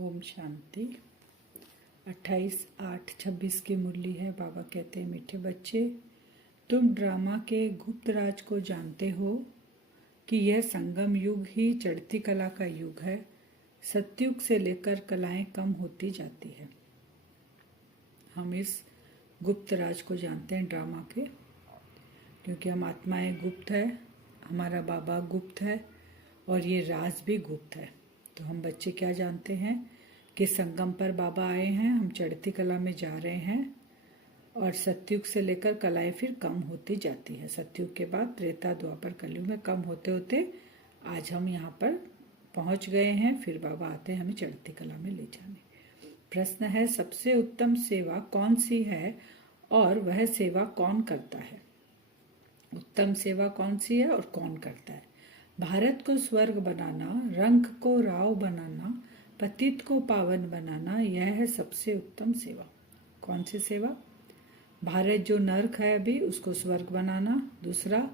ओम शांति। 28/8/26 की मुरली है। बाबा कहते हैं, मीठे बच्चे, तुम ड्रामा के गुप्त राज को जानते हो कि यह संगम युग ही चढ़ती कला का युग है। सतयुग से लेकर कलाएं कम होती जाती है। हम इस गुप्त राज को जानते हैं ड्रामा के, क्योंकि हम आत्माएं गुप्त है, हमारा बाबा गुप्त है और ये राज भी गुप्त है। तो हम बच्चे क्या जानते हैं कि संगम पर बाबा आए हैं, हम चढ़ती कला में जा रहे हैं और सतयुग से लेकर कलाएं फिर कम होती जाती है। सतयुग के बाद त्रेता द्वापर कलयुग में कम होते होते आज हम यहाँ पर पहुँच गए हैं। फिर बाबा आते हैं हमें चढ़ती कला में ले जाने। प्रश्न है, सबसे उत्तम सेवा कौन सी है और वह सेवा कौन करता है? उत्तम सेवा कौन सी है और कौन करता है? भारत को स्वर्ग बनाना, रंग को राव बनाना, पतित को पावन बनाना, यह है सबसे उत्तम सेवा। कौन सी सेवा? भारत जो नर्क है अभी, उसको स्वर्ग बनाना। दूसरा,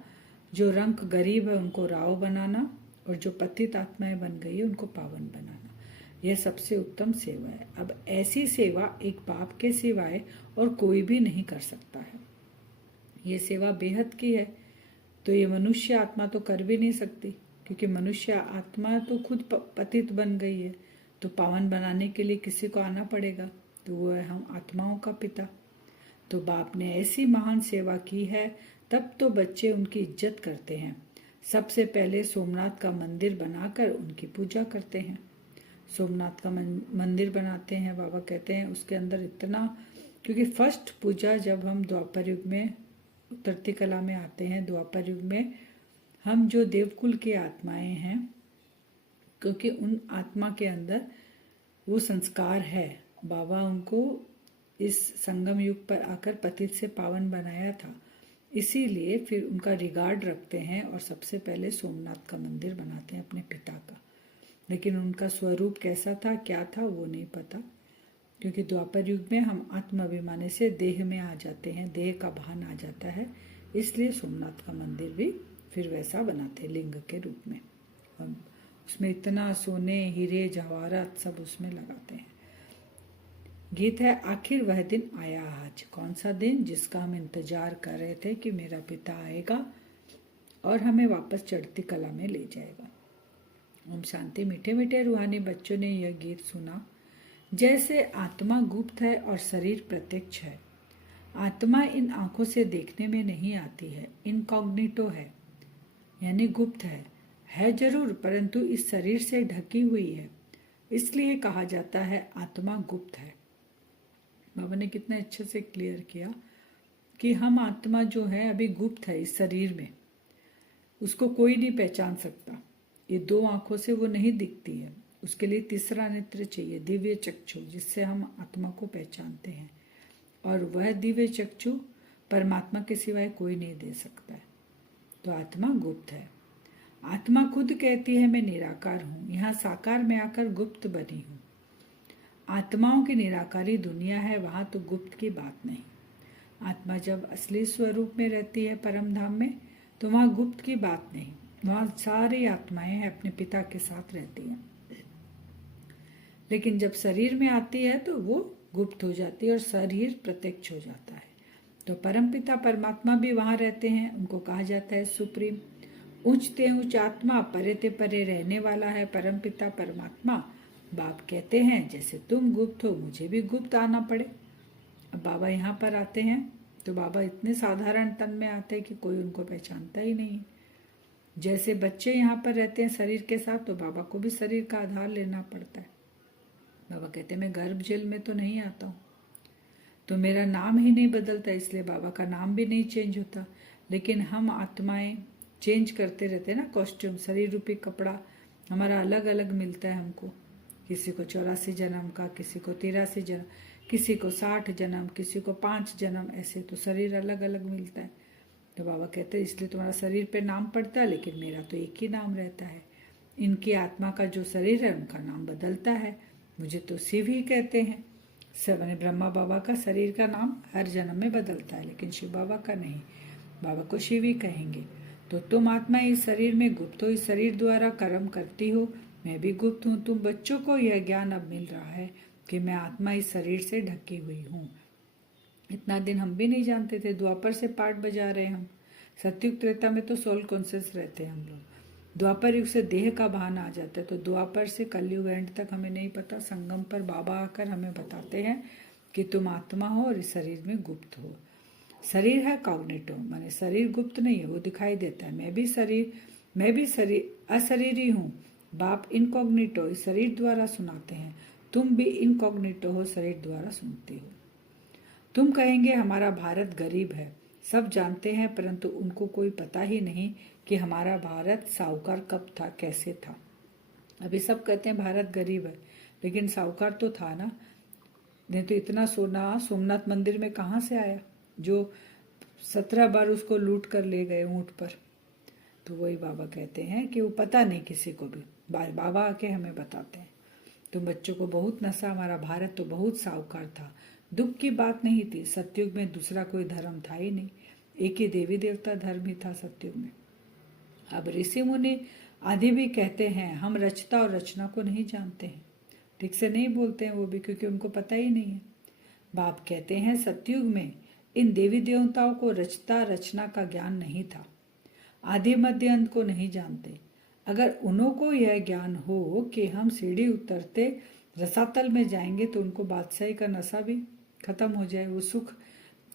जो रंक गरीब है उनको राव बनाना, और जो पतित आत्माएं बन गई है उनको पावन बनाना। यह सबसे उत्तम सेवा है। अब ऐसी सेवा एक बाप के सिवाय और कोई भी नहीं कर सकता है। ये सेवा बेहद की है, तो ये मनुष्य आत्मा तो कर भी नहीं सकती, क्योंकि मनुष्य आत्मा तो खुद पतित बन गई है। तो पावन बनाने के लिए किसी को आना पड़ेगा, तो वो है हम आत्माओं का पिता। तो बाप ने ऐसी महान सेवा की है, तब तो बच्चे उनकी इज्जत करते हैं। सबसे पहले सोमनाथ का मंदिर बनाकर उनकी पूजा करते हैं। सोमनाथ का मंदिर बनाते हैं। बाबा कहते हैं उसके अंदर इतना, क्योंकि फर्स्ट पूजा जब हम द्वापर युग में उतरती कला में आते हैं, द्वापर युग में हम जो देवकुल की आत्माएं हैं, क्योंकि उन आत्मा के अंदर वो संस्कार है। बाबा उनको इस संगम युग पर आकर पतित से पावन बनाया था, इसीलिए फिर उनका रिगार्ड रखते हैं और सबसे पहले सोमनाथ का मंदिर बनाते हैं अपने पिता का। लेकिन उनका स्वरूप कैसा था, क्या था, वो नहीं पता, क्योंकि द्वापर युग में हम आत्माभिमानी से देह में आ जाते हैं, देह का भान आ जाता है, इसलिए सोमनाथ का मंदिर भी फिर वैसा बनाते हैं लिंग के रूप में। हम उसमें इतना सोने हीरे जवाहरात सब उसमें लगाते हैं। गीत है, आखिर वह दिन आया आज। कौन सा दिन? जिसका हम इंतजार कर रहे थे कि मेरा पिता आएगा और हमें वापस चढ़ती कला में ले जाएगा। ओम शांति। मीठे मीठे रूहानी बच्चों ने यह गीत सुना। जैसे आत्मा गुप्त है और शरीर प्रत्यक्ष है। आत्मा इन आंखों से देखने में नहीं आती है, इनकॉग्निटो है, यानी गुप्त है जरूर, परंतु इस शरीर से ढकी हुई है, इसलिए कहा जाता है आत्मा गुप्त है। बाबा ने कितने अच्छे से क्लियर किया कि हम आत्मा जो है अभी गुप्त है इस शरीर में, उसको कोई नहीं पहचान सकता। ये दो आंखों से वो नहीं दिखती है, उसके लिए तीसरा नेत्र चाहिए, दिव्य चक्षु, जिससे हम आत्मा को पहचानते हैं, और वह दिव्य चक्षु परमात्मा के सिवाय कोई नहीं दे सकता है। तो आत्मा गुप्त है। आत्मा खुद कहती है मैं निराकार हूँ, यहाँ साकार में आकर गुप्त बनी हूँ। आत्माओं की निराकारी दुनिया है, वहाँ तो गुप्त की बात नहीं। आत्मा जब असली स्वरूप में रहती है परम धाम में, तो वहाँ गुप्त की बात नहीं, वहाँ सारी आत्माएं अपने पिता के साथ रहती हैं। लेकिन जब शरीर में आती है तो वो गुप्त हो जाती है और शरीर प्रत्यक्ष हो जाता है। तो परम पिता परमात्मा भी वहाँ रहते हैं, उनको कहा जाता है सुप्रीम। ऊंचते ऊंच आत्मा, परे ते परे रहने वाला है परम पिता परमात्मा। बाप कहते हैं जैसे तुम गुप्त हो, मुझे भी गुप्त आना पड़े। अब बाबा यहाँ पर आते हैं तो बाबा इतने साधारण तन में आते हैं कि कोई उनको पहचानता ही नहीं। जैसे बच्चे यहाँ पर रहते हैं शरीर के साथ, तो बाबा को भी शरीर का आधार लेना पड़ता है। बाबा कहते हैं मैं गर्भ जेल में तो नहीं आता हूँ, तो मेरा नाम ही नहीं बदलता, इसलिए बाबा का नाम भी नहीं चेंज होता। लेकिन हम आत्माएं चेंज करते रहते हैं ना, कॉस्ट्यूम, शरीर रूपी कपड़ा हमारा अलग अलग मिलता है हमको। किसी को 84 जन्म का, किसी को 83 जन्म, किसी को 60 जन्म, किसी को 5 जन्म, ऐसे तो शरीर अलग अलग मिलता है। तो बाबा कहते हैं इसलिए तुम्हारा शरीर पे नाम पड़ता है, लेकिन मेरा तो एक ही नाम रहता है। इनकी आत्मा का जो शरीर है उनका नाम बदलता है, मुझे तो शिव ही कहते हैं। सब ने ब्रह्मा बाबा का शरीर का नाम हर जन्म में बदलता है, लेकिन शिव बाबा का नहीं, बाबा को शिव ही कहेंगे। तो तुम आत्मा इस शरीर में गुप्त हो, इस शरीर द्वारा कर्म करती हो, मैं भी गुप्त हूँ। तुम बच्चों को यह ज्ञान अब मिल रहा है कि मैं आत्मा इस शरीर से ढकी हुई हूँ। इतना दिन हम भी नहीं जानते थे। द्वापर से पाठ बजा रहे हम। सतयुग त्रेता में तो सोल कॉन्शियस रहते हैं हम लोग। द्वापर युग से देह का भान आ जाता है। तो द्वापर से कलयुग एंड तक हमें नहीं पता। संगम पर बाबा आकर हमें बताते हैं कि तुम आत्मा हो और इस शरीर में गुप्त हो। शरीर है कॉग्निटिव, माने शरीर गुप्त नहीं है, वो दिखाई देता है। मैं भी शरीर अशरीरी हूँ। बाप इनकॉग्निटो इस शरीर द्वारा सुनाते हैं। तुम भी इनकॉग्निटो हो, शरीर द्वारा सुनते हो। तुम कहेंगे हमारा भारत गरीब है। सब जानते हैं, परंतु उनको कोई पता ही नहीं कि हमारा भारत साहूकार कब था, कैसे था। अभी सब कहते हैं भारत गरीब है, लेकिन साहूकार तो था ना। नहीं तो इतना सोना सोमनाथ मंदिर में कहाँ से आया, जो 17 बार उसको लूट कर ले गए ऊंट पर। तो वही बाबा कहते हैं कि वो पता नहीं किसी को भी, बाबा आके हमें बताते हैं। तुम बच्चों को बहुत नशा, हमारा भारत तो बहुत साहूकार था। दुख की बात नहीं थी। सतयुग में दूसरा कोई धर्म था ही नहीं, एक ही देवी देवता धर्म ही था सतयुग में। अब ऋषि मुनि आदि भी कहते हैं हम रचता और रचना को नहीं जानते हैं। ठीक से नहीं बोलते हैं वो भी, क्योंकि उनको पता ही नहीं है। बाप कहते हैं सतयुग में इन देवी देवताओं को रचता रचना का ज्ञान नहीं था। आदि मध्य अंत को नहीं जानते। अगर उन्हों को यह ज्ञान हो कि हम सीढ़ी उतरते रसातल में जाएंगे तो उनको बादशाही का नशा भी खत्म हो जाए, वो सुख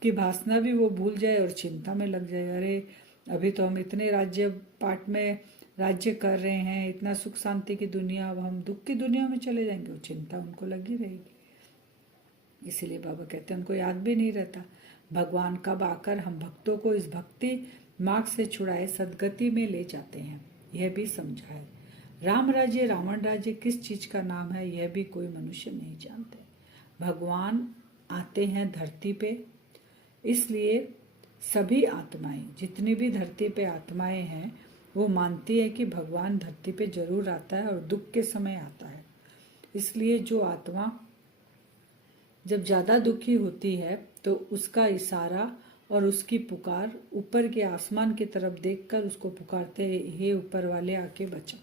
की भासना भी वो भूल जाए और चिंता में लग जाए। अरे अभी तो हम इतने राज्य पाठ में राज्य कर रहे हैं, इतना सुख शांति की दुनिया, अब हम दुख की दुनिया में चले जाएंगे, वो चिंता उनको लगी रहेगी। इसीलिए बाबा कहते हैं उनको याद भी नहीं रहता भगवान कब आकर हम भक्तों को इस भक्ति मार्ग से छुड़ाए सदगति में ले जाते हैं, यह भी समझा है। राम राज्य रावण राज्य किस चीज का नाम है, यह भी कोई मनुष्य नहीं जानते। भगवान आते हैं धरती पे, इसलिए सभी आत्माएं, जितनी भी धरती पे आत्माएं हैं, वो मानती है कि भगवान धरती पे जरूर आता है और दुख के समय आता है। इसलिए जो आत्मा जब ज़्यादा दुखी होती है तो उसका इशारा और उसकी पुकार ऊपर के आसमान की तरफ देखकर उसको पुकारते हैं, हे ऊपर वाले आके बचा।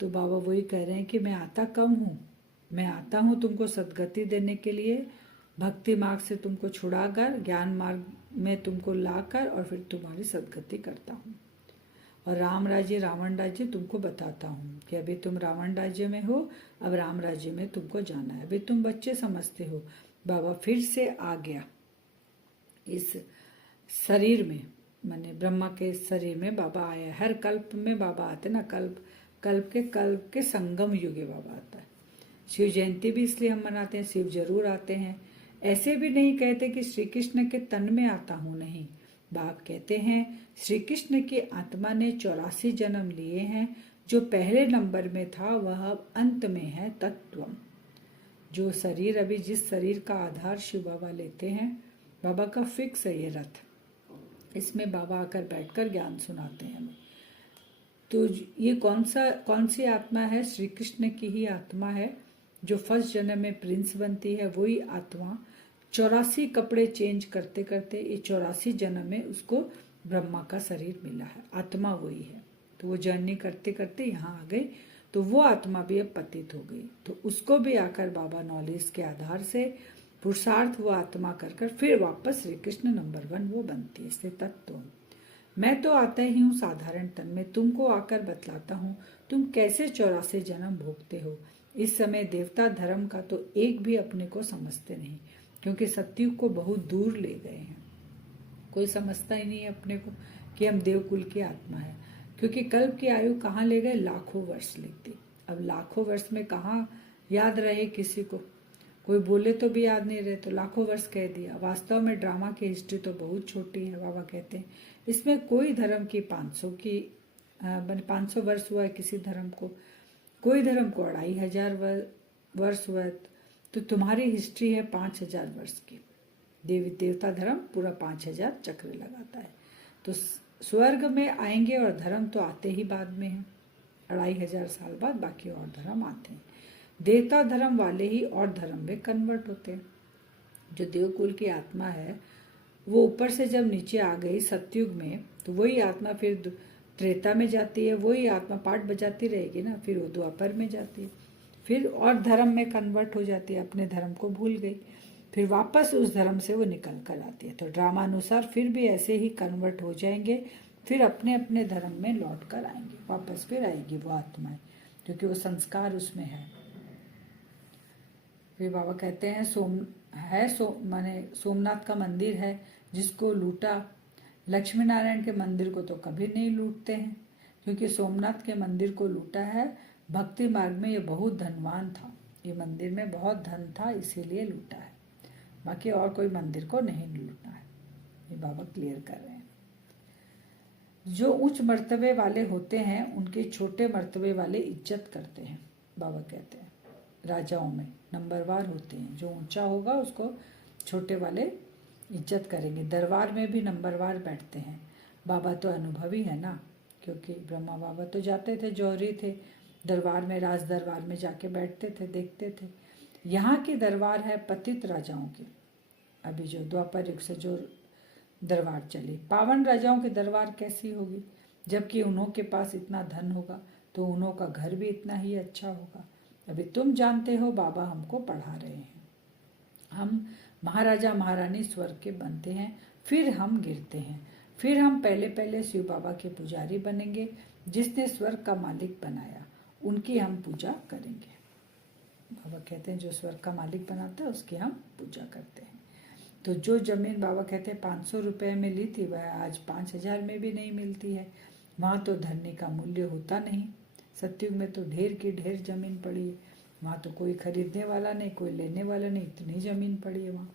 तो बाबा वही कह रहे हैं कि मैं आता कम हूँ, मैं आता हूँ तुमको सदगति देने के लिए, भक्ति मार्ग से तुमको छुड़ाकर ज्ञान मार्ग में तुमको लाकर और फिर तुम्हारी सदगति करता हूँ। और राम राज्य रावण राज्य तुमको बताता हूँ कि अभी तुम रावण राज्य में हो, अब राम राज्य में तुमको जाना है। अभी तुम बच्चे समझते हो। बाबा फिर से आ गया इस शरीर में, माने ब्रह्मा के शरीर में बाबा आया। हर कल्प में बाबा आते ना, कल्प के संगम युगे बाबा आता है। शिव जयंती भी इसलिए हम मनाते हैं, शिव जरूर आते हैं। ऐसे भी नहीं कहते कि श्री कृष्ण के तन में आता हूँ, नहीं। बाप कहते हैं श्री कृष्ण की आत्मा ने 84 जन्म लिए हैं। जो पहले नंबर में था वह अब अंत में है तत्वम। जो शरीर, अभी जिस शरीर का आधार शिव बाबा लेते हैं, बाबा का फिक्स है ये रथ, इसमें बाबा आकर बैठकर ज्ञान सुनाते हैं हमें। तो ये कौन सी आत्मा है? श्री कृष्ण की ही आत्मा है, जो फर्स्ट जन्म में प्रिंस बनती है। वही आत्मा 84 कपड़े चेंज करते करते ये 84 जन्म में उसको ब्रह्मा का शरीर मिला है। आत्मा वही है। तो वो जर्नी करते करते यहाँ आ गई, तो वो आत्मा भी अब पतित हो गई। तो उसको भी आकर बाबा नॉलेज के आधार से पुरुषार्थ वो आत्मा कर फिर वापस श्री कृष्ण नंबर 1 वो बनती है। इसलिए तत्व मैं तो आता ही हूँ साधारण तन में, तुमको आकर बतलाता हूँ तुम कैसे 84 जन्म भोगते हो। इस समय देवता धर्म का तो एक भी अपने को समझते नहीं, क्योंकि सतयुग को बहुत दूर ले गए हैं। कोई समझता ही नहीं है अपने को कि हम देवकुल की आत्मा है, क्योंकि कल्प की आयु कहाँ ले गए, लाखों वर्ष लेती। अब लाखों वर्ष में कहाँ याद रहे किसी को, कोई बोले तो भी याद नहीं रहे, तो लाखों वर्ष कह दिया। वास्तव में ड्रामा की हिस्ट्री तो बहुत छोटी है। बाबा कहते हैं इसमें कोई धर्म की 500 वर्ष हुआ है किसी धर्म को, कोई धर्म को 2500 वर्ष हुआ है, तो तुम्हारी हिस्ट्री है 5000 वर्ष की। देवी देवता धर्म पूरा 5000 चक्र लगाता है। तो स्वर्ग में आएंगे और धर्म तो आते ही बाद में है, 2500 साल बाद बाकी और धर्म आते हैं। देवता धर्म वाले ही और धर्म में कन्वर्ट होते हैं। जो देवकुल की आत्मा है वो ऊपर से जब नीचे आ गई सतयुग में, तो वही आत्मा फिर त्रेता में जाती है, वही आत्मा पाठ बजाती रहेगी ना, फिर वो द्वापर में जाती है, फिर और धर्म में कन्वर्ट हो जाती है, अपने धर्म को भूल गई, फिर वापस उस धर्म से वो निकल कर आती है। तो ड्रामा अनुसार फिर भी ऐसे ही कन्वर्ट हो जाएंगे, फिर अपने अपने धर्म में लौट कर आएंगे, वापस फिर आएगी वो आत्माएं, क्योंकि वो संस्कार उसमें है। फिर बाबा कहते हैं माने सोमनाथ का मंदिर है जिसको लूटा, लक्ष्मी नारायण के मंदिर को तो कभी नहीं लूटते हैं, क्योंकि सोमनाथ के मंदिर को लूटा है। भक्ति मार्ग में ये बहुत धनवान था, ये मंदिर में बहुत धन था, इसीलिए लूटा है, बाकी और कोई मंदिर को नहीं लूटना है, ये बाबा क्लियर कर रहे हैं। जो उच्च मर्तबे वाले होते हैं उनके छोटे मर्तबे वाले इज्जत करते हैं। बाबा कहते हैं राजाओं में नंबरवार होते हैं, जो ऊंचा होगा उसको छोटे वाले इज्जत करेंगे। दरबार में भी नंबरवार बैठते हैं। बाबा तो अनुभवी है ना, क्योंकि ब्रह्मा बाबा तो जाते थे, जौहरी थे, दरबार में, राज दरबार में जाके बैठते थे, देखते थे। यहाँ की दरबार है पतित राजाओं की, अभी जो द्वापर युग से जो दरबार चली, पावन राजाओं की दरबार कैसी होगी, जबकि उन्हों के पास इतना धन होगा तो उन्हों का घर भी इतना ही अच्छा होगा। अभी तुम जानते हो बाबा हमको पढ़ा रहे हैं, हम महाराजा महारानी स्वर्ग के बनते हैं, फिर हम गिरते हैं, फिर हम पहले पहले शिव बाबा के पुजारी बनेंगे, जिसने स्वर्ग का मालिक बनाया उनकी हम पूजा करेंगे। बाबा कहते हैं जो स्वर्ग का मालिक बनाता है उसकी हम पूजा करते हैं। तो जो जमीन बाबा कहते हैं 500 रुपये में ली थी वह आज 5000 में भी नहीं मिलती है। वहाँ तो धरनी का मूल्य होता नहीं, सतयुग में तो ढेर की ढेर जमीन पड़ी है, वहाँ तो कोई खरीदने वाला नहीं, कोई लेने वाला नहीं, इतनी जमीन पड़ी है वहाँ।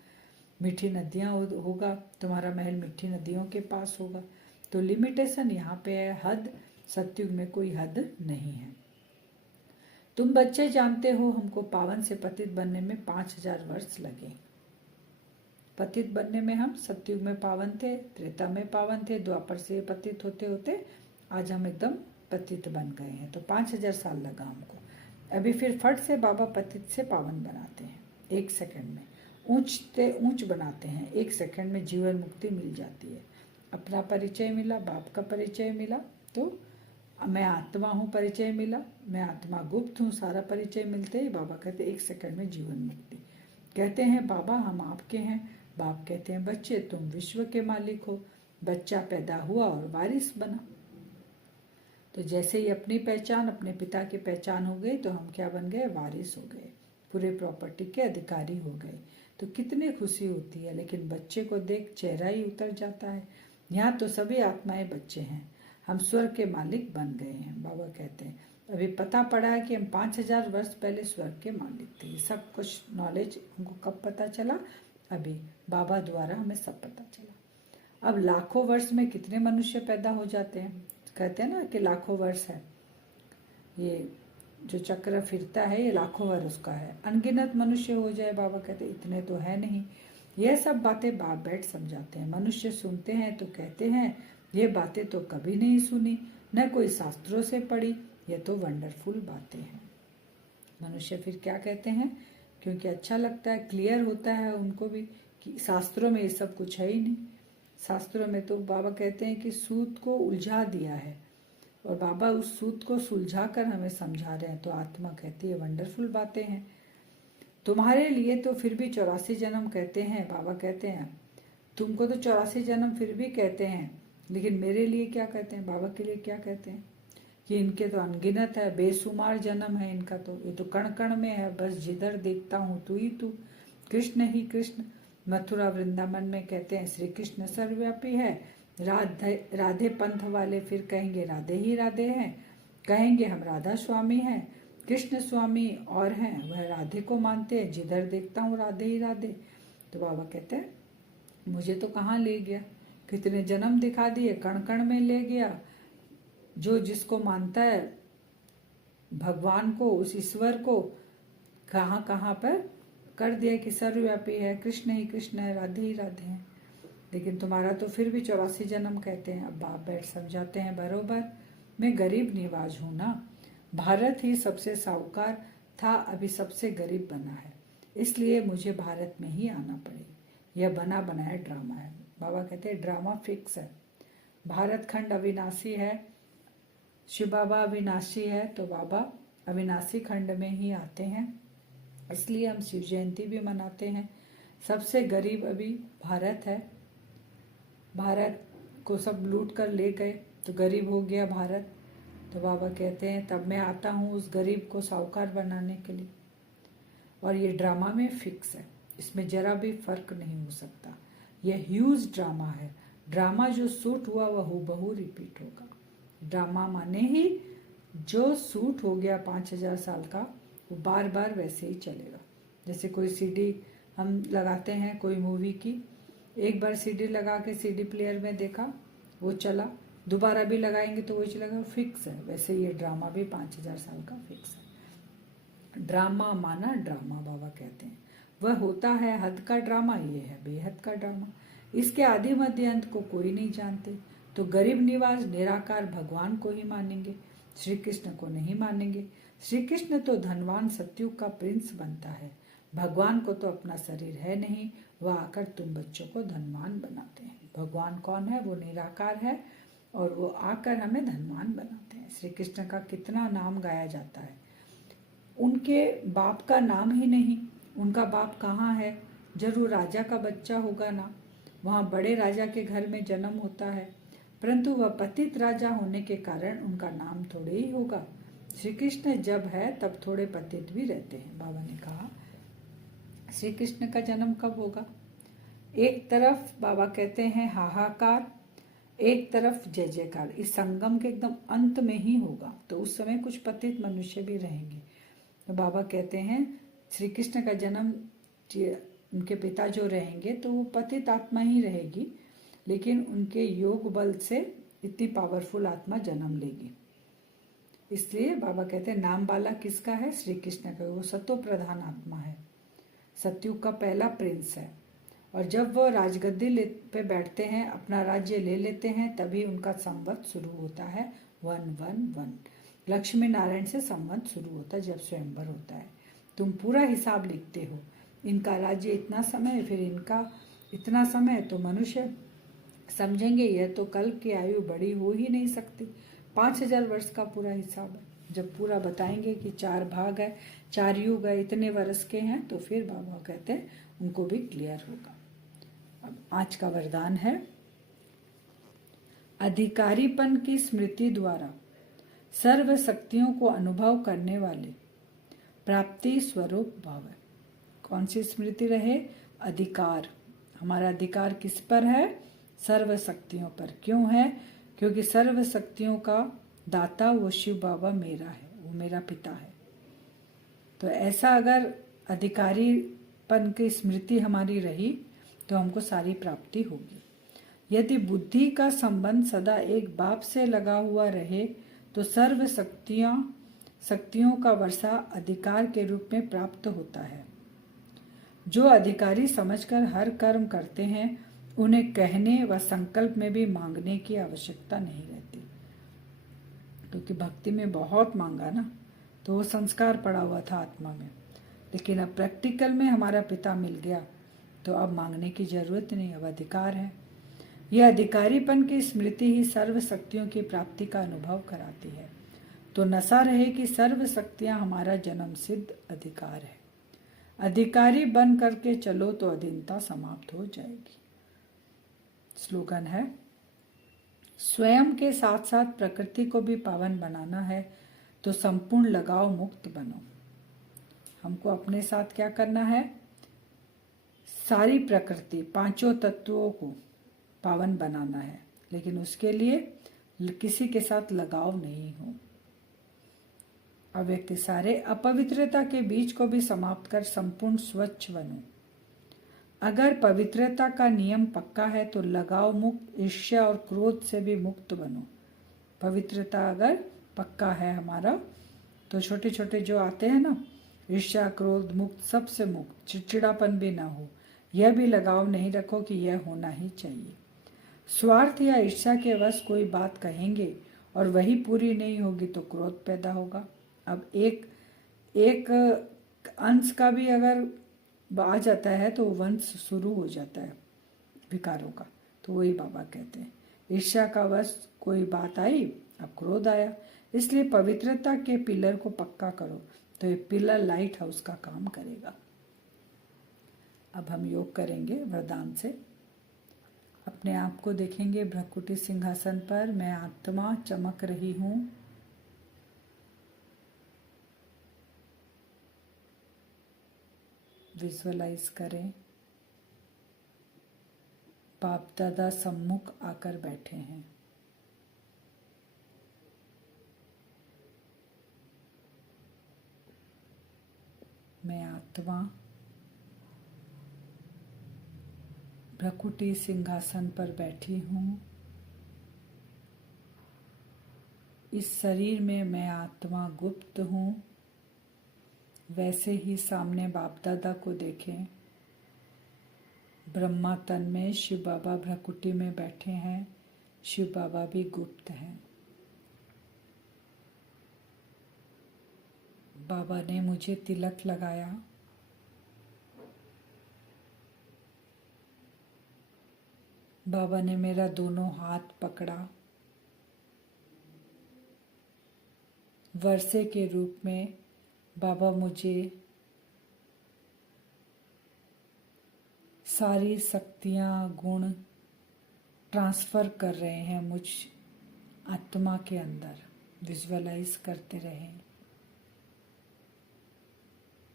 मीठी नदियाँ होगा, तुम्हारा महल मीठी नदियों के पास होगा, तो लिमिटेशन यहाँ पे है, हद सतयुग में कोई हद नहीं है। तुम बच्चे जानते हो हमको पावन से पतित बनने में 5000 वर्ष लगे। पतित बनने में हम सतयुग में पावन थे, त्रेता में पावन थे, द्वापर से पतित होते होते आज हम एकदम पतित बन गए हैं, तो 5000 साल लगा हमको। अभी फिर फट से बाबा पतित से पावन बनाते हैं, 1 सेकंड में ऊंच बनाते हैं, 1 सेकंड में जीवन मुक्ति मिल जाती है। अपना परिचय मिला, बाप का परिचय मिला, तो मैं आत्मा हूँ परिचय मिला, मैं आत्मा गुप्त हूँ, सारा परिचय मिलते ही बाबा कहते 1 सेकंड में जीवन मुक्ति। कहते हैं बाबा हम आपके हैं, बाप कहते हैं बच्चे तुम विश्व के मालिक हो। बच्चा पैदा हुआ और वारिस बना, तो जैसे ही अपनी पहचान अपने पिता की पहचान हो गई तो हम क्या बन गए, वारिस हो गए, पूरे प्रॉपर्टी के अधिकारी हो गए। तो कितनी खुशी होती है, लेकिन बच्चे को देख चेहरा ही उतर जाता है। यहाँ तो सभी आत्माएं बच्चे हैं, हम स्वर्ग के मालिक बन गए हैं। बाबा कहते हैं अभी पता पड़ा है कि हम 5000 वर्ष पहले स्वर्ग के मालिक थे। सब कुछ नॉलेज हमको कब पता चला, अभी बाबा द्वारा हमें सब पता चला। अब लाखों वर्ष में कितने मनुष्य पैदा हो जाते हैं, कहते हैं ना कि लाखों वर्ष है, ये जो चक्र फिरता है ये लाखों वर्ष का है, अनगिनत मनुष्य हो जाए। बाबा कहते इतने तो है नहीं। यह सब बातें बाप बैठ समझाते हैं, मनुष्य सुनते हैं तो कहते हैं ये बातें तो कभी नहीं सुनी, न कोई शास्त्रों से पढ़ी, ये तो वंडरफुल बातें हैं। मनुष्य फिर क्या कहते हैं, क्योंकि अच्छा लगता है, क्लियर होता है उनको भी कि शास्त्रों में ये सब कुछ है ही नहीं। शास्त्रों में तो बाबा कहते हैं कि सूत को उलझा दिया है, और बाबा उस सूत को सुलझा कर हमें समझा रहे हैं। तो आत्मा कहती है वंडरफुल बातें हैं। तुम्हारे लिए तो फिर भी 84 जन्म कहते हैं, बाबा कहते हैं तुमको तो 84 जन्म फिर भी कहते हैं, लेकिन मेरे लिए क्या कहते हैं, बाबा के लिए क्या कहते हैं कि इनके तो अनगिनत है, बेशुमार जन्म है इनका, तो ये तो कण कण में है, बस जिधर देखता हूँ तू ही तू, कृष्ण ही कृष्ण। मथुरा वृंदावन में कहते हैं श्री कृष्ण सर्वव्यापी है, राधे पंथ वाले फिर कहेंगे राधे ही राधे हैं, कहेंगे हम राधा स्वामी हैं, कृष्ण स्वामी और हैं, वह राधे को मानते हैं, जिधर देखता हूँ राधे ही राधे। तो बाबा कहते हैं मुझे तो कहाँ ले गया, कितने जन्म दिखा दिए, कण कण में ले गया। जो जिसको मानता है भगवान को, उस ईश्वर को कहाँ कहाँ पर कर दिया कि सर्वव्यापी है, कृष्ण ही कृष्ण है, राधे ही राधे हैं। लेकिन तुम्हारा तो फिर भी 84 जन्म कहते हैं। अब बाप बैठ समझाते हैं बरोबर, मैं गरीब निवाज हूँ ना, भारत ही सबसे साहूकार था, अभी सबसे गरीब बना है, इसलिए मुझे भारत में ही आना पड़ेगा। यह बना बनाया ड्रामा है। बाबा कहते हैं ड्रामा फिक्स है, भारत खंड अविनाशी है, शिव बाबा अविनाशी है तो बाबा अविनाशी खंड में ही आते हैं, इसलिए हम शिव जयंती भी मनाते हैं। सबसे गरीब अभी भारत है, भारत को सब लूट कर ले गए तो गरीब हो गया भारत। तो बाबा कहते हैं तब मैं आता हूँ उस गरीब को साहूकार बनाने के लिए। और ये ड्रामा में फिक्स है, इसमें जरा भी फर्क नहीं हो सकता। यह ह्यूज ड्रामा है, ड्रामा जो शूट हुआ वह हूबहू रिपीट होगा। ड्रामा माने ही जो शूट हो गया 5000 साल का वो बार बार वैसे ही चलेगा। जैसे कोई सीडी हम लगाते हैं कोई मूवी की, एक बार सीडी लगा के सीडी प्लेयर में देखा वो चला, दोबारा भी लगाएंगे तो वही चलेगा, फिक्स है। वैसे ये ड्रामा भी 5000 साल का फिक्स है। ड्रामा माना ड्रामा बाबा कहते हैं, वह होता है हद का ड्रामा, ये है बेहद का ड्रामा। इसके आदि मध्य अंत को कोई नहीं जानते। तो गरीब निवास निराकार भगवान को ही मानेंगे, श्री कृष्ण को नहीं मानेंगे। श्री कृष्ण तो धनवान सत्युग का प्रिंस बनता है, भगवान को तो अपना शरीर है नहीं, वह आकर तुम बच्चों को धनवान बनाते हैं। भगवान कौन है? वो निराकार है और वो आकर हमें धनवान बनाते हैं। श्री कृष्ण का कितना नाम गाया जाता है, उनके बाप का नाम ही नहीं। उनका बाप कहाँ है? जरूर राजा का बच्चा होगा ना, वहाँ बड़े राजा के घर में जन्म होता है, परंतु वह पतित राजा होने के कारण उनका नाम थोड़े ही होगा। श्री कृष्ण जब है तब थोड़े पतित भी रहते हैं। बाबा ने कहा श्री कृष्ण का जन्म कब होगा? एक तरफ बाबा कहते हैं हाहाकार, एक तरफ जय जयकार, इस संगम के एकदम अंत में ही होगा। तो उस समय कुछ पतित मनुष्य भी रहेंगे। तो बाबा कहते हैं श्री कृष्ण का जन्म, उनके पिता जो रहेंगे तो वो पतित आत्मा ही रहेगी, लेकिन उनके योग बल से इतनी पावरफुल आत्मा जन्म लेगी। इसलिए बाबा कहते हैं नाम वाला किसका है? श्री कृष्ण का। वो सतो प्रधान आत्मा है, सतयुग का पहला प्रिंस है। और जब वो राजगद्दी पे बैठते हैं, अपना राज्य ले लेते हैं, तभी उनका संवत शुरू होता है 111। लक्ष्मी नारायण से संवत शुरू होता है जब स्वयंवर होता है। तुम पूरा हिसाब लिखते हो, इनका राज्य इतना समय, फिर इनका इतना समय, तो मनुष्य समझेंगे यह तो कल की आयु बड़ी हो ही नहीं सकती। 5000 वर्ष का पूरा हिसाब है। जब पूरा बताएंगे कि 4 भाग है, 4 युग है, इतने वर्ष के हैं, तो फिर बाबा कहते हैं उनको भी क्लियर होगा। अब आज का वरदान है अधिकारीपन की स्मृति द्वारा सर्व शक्तियों को अनुभव करने वाले प्राप्ति स्वरूप भाव। कौन सी स्मृति रहे? अधिकार। हमारा अधिकार किस पर है? सर्व शक्तियों पर। क्यों है? क्योंकि सर्व शक्तियों का दाता वो शिव बाबा मेरा है, वो मेरा पिता है। तो ऐसा अगर अधिकारीपन की स्मृति हमारी रही तो हमको सारी प्राप्ति होगी। यदि बुद्धि का संबंध सदा एक बाप से लगा हुआ रहे तो सर्व शक्तियों का वर्षा अधिकार के रूप में प्राप्त होता है। जो अधिकारी समझकर हर कर्म करते हैं उन्हें कहने व संकल्प में भी मांगने की आवश्यकता नहीं रहती, क्योंकि भक्ति में बहुत मांगा ना, तो वो संस्कार पड़ा हुआ था आत्मा में। लेकिन अब प्रैक्टिकल में हमारा पिता मिल गया तो अब मांगने की जरूरत नहीं, अब अधिकार है। यह अधिकारीपन की स्मृति ही सर्व शक्तियों की प्राप्ति का अनुभव कराती है। तो नशा रहे कि सर्व शक्तियां हमारा जन्म सिद्ध अधिकार है। अधिकारी बन करके चलो तो अधीनता समाप्त हो जाएगी। स्लोगन है स्वयं के साथ साथ प्रकृति को भी पावन बनाना है तो संपूर्ण लगाव मुक्त बनो। हमको अपने साथ क्या करना है? सारी प्रकृति, 5 तत्वों को पावन बनाना है, लेकिन उसके लिए किसी के साथ लगाव नहीं हो। अव्यक्त सारे अपवित्रता के बीज को भी समाप्त कर संपूर्ण स्वच्छ बनो। अगर पवित्रता का नियम पक्का है तो लगाव मुक्त, ईर्ष्या और क्रोध से भी मुक्त बनो। पवित्रता अगर पक्का है हमारा तो छोटे छोटे जो आते हैं ना, ईर्ष्या क्रोध मुक्त, सबसे मुक्त, चिड़चिड़ापन भी ना हो। यह भी लगाव नहीं रखो कि यह होना ही चाहिए। स्वार्थ या ईर्ष्या के वश कोई बात कहेंगे और वही पूरी नहीं होगी तो क्रोध पैदा होगा। अब एक अंश का भी अगर आ जाता है तो वंश शुरू हो जाता है विकारों का। तो वही बाबा कहते हैं ईर्ष्या का वश कोई बात आई, अब क्रोध आया। इसलिए पवित्रता के पिलर को पक्का करो, तो ये पिलर लाइट हाउस का काम करेगा। अब हम योग करेंगे वरदान से। अपने आप को देखेंगे भ्रकुटी सिंहासन पर। मैं आत्मा चमक रही हूँ। विजुअलाइज करें बाप दादा सम्मुख आकर बैठे हैं। मैं आत्मा भ्रकुटी सिंहासन पर बैठी हूँ। इस शरीर में मैं आत्मा गुप्त हूँ। वैसे ही सामने बाप दादा को देखें। ब्रह्मा तन में, शिव बाबा भ्रकुटी में बैठे हैं। शिव बाबा भी गुप्त हैं। बाबा ने मुझे तिलक लगाया। बाबा ने मेरा दोनों हाथ पकड़ा। वर्षे के रूप में बाबा मुझे सारी शक्तियाँ, गुण ट्रांसफ़र कर रहे हैं मुझ आत्मा के अंदर। विजुअलाइज करते रहें।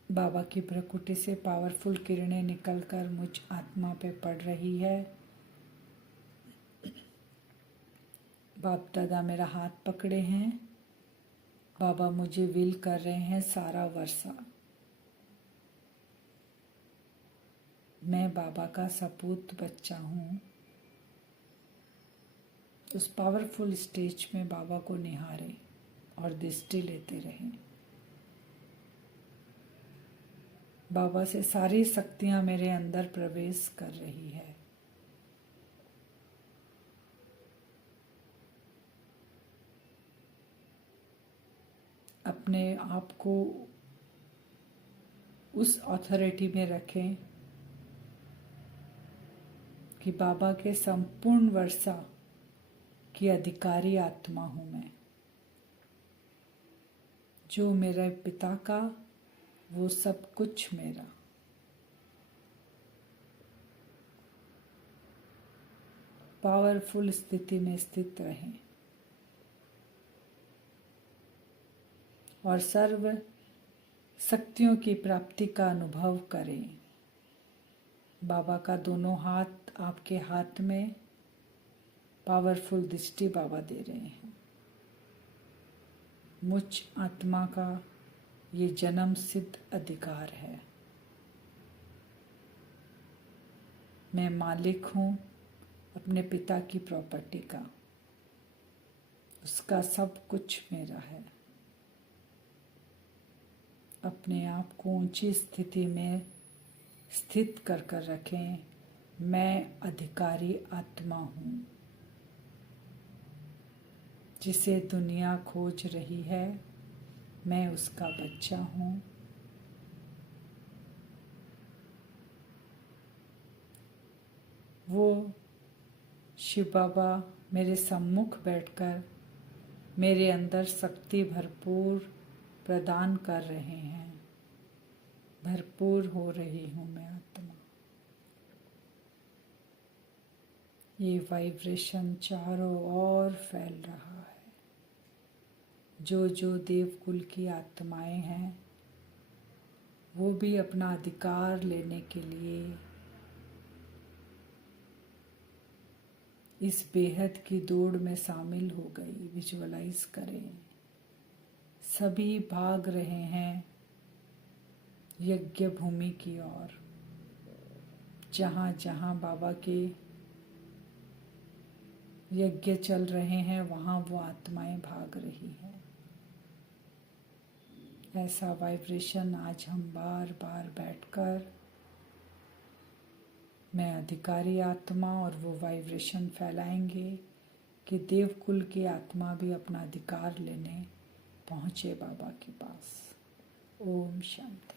बाबा की भ्रकुटी से पावरफुल किरणें निकलकर मुझ आत्मा पे पड़ रही है। बाप दादा मेरा हाथ पकड़े हैं। बाबा मुझे विल कर रहे हैं सारा वर्षा। मैं बाबा का सपूत बच्चा हूँ। उस पावरफुल स्टेज में बाबा को निहारें और दृष्टि लेते रहें। बाबा से सारी शक्तियाँ मेरे अंदर प्रवेश कर रही है। अपने आप को उस अथॉरिटी में रखें कि बाबा के संपूर्ण वर्षा की अधिकारी आत्मा हूँ मैं। जो मेरे पिता का, वो सब कुछ मेरा। पावरफुल स्थिति में स्थित रहें और सर्व शक्तियों की प्राप्ति का अनुभव करें। बाबा का दोनों हाथ आपके हाथ में। पावरफुल दृष्टि बाबा दे रहे हैं। मुझ आत्मा का ये जन्म सिद्ध अधिकार है। मैं मालिक हूँ अपने पिता की प्रॉपर्टी का। उसका सब कुछ मेरा है। अपने आप को ऊंची स्थिति में स्थित कर कर रखें। मैं अधिकारी आत्मा हूँ जिसे दुनिया खोज रही है। मैं उसका बच्चा हूँ। वो शिव बाबा मेरे सम्मुख बैठकर मेरे अंदर शक्ति भरपूर प्रदान कर रहे हैं। भरपूर हो रही हूँ मैं आत्मा। ये वाइब्रेशन चारों ओर फैल रहा है। जो जो देवकुल की आत्माएं हैं वो भी अपना अधिकार लेने के लिए इस बेहद की दौड़ में शामिल हो गई। विजुअलाइज करें सभी भाग रहे हैं यज्ञ भूमि की ओर। जहाँ जहाँ बाबा के यज्ञ चल रहे हैं वहाँ वो आत्माएं भाग रही हैं। ऐसा वाइब्रेशन आज हम बार बार बैठकर मैं अधिकारी आत्मा और वो वाइब्रेशन फैलाएंगे कि देवकुल की आत्मा भी अपना अधिकार लेने पहुँचे बाबा के पास। ओम शांति।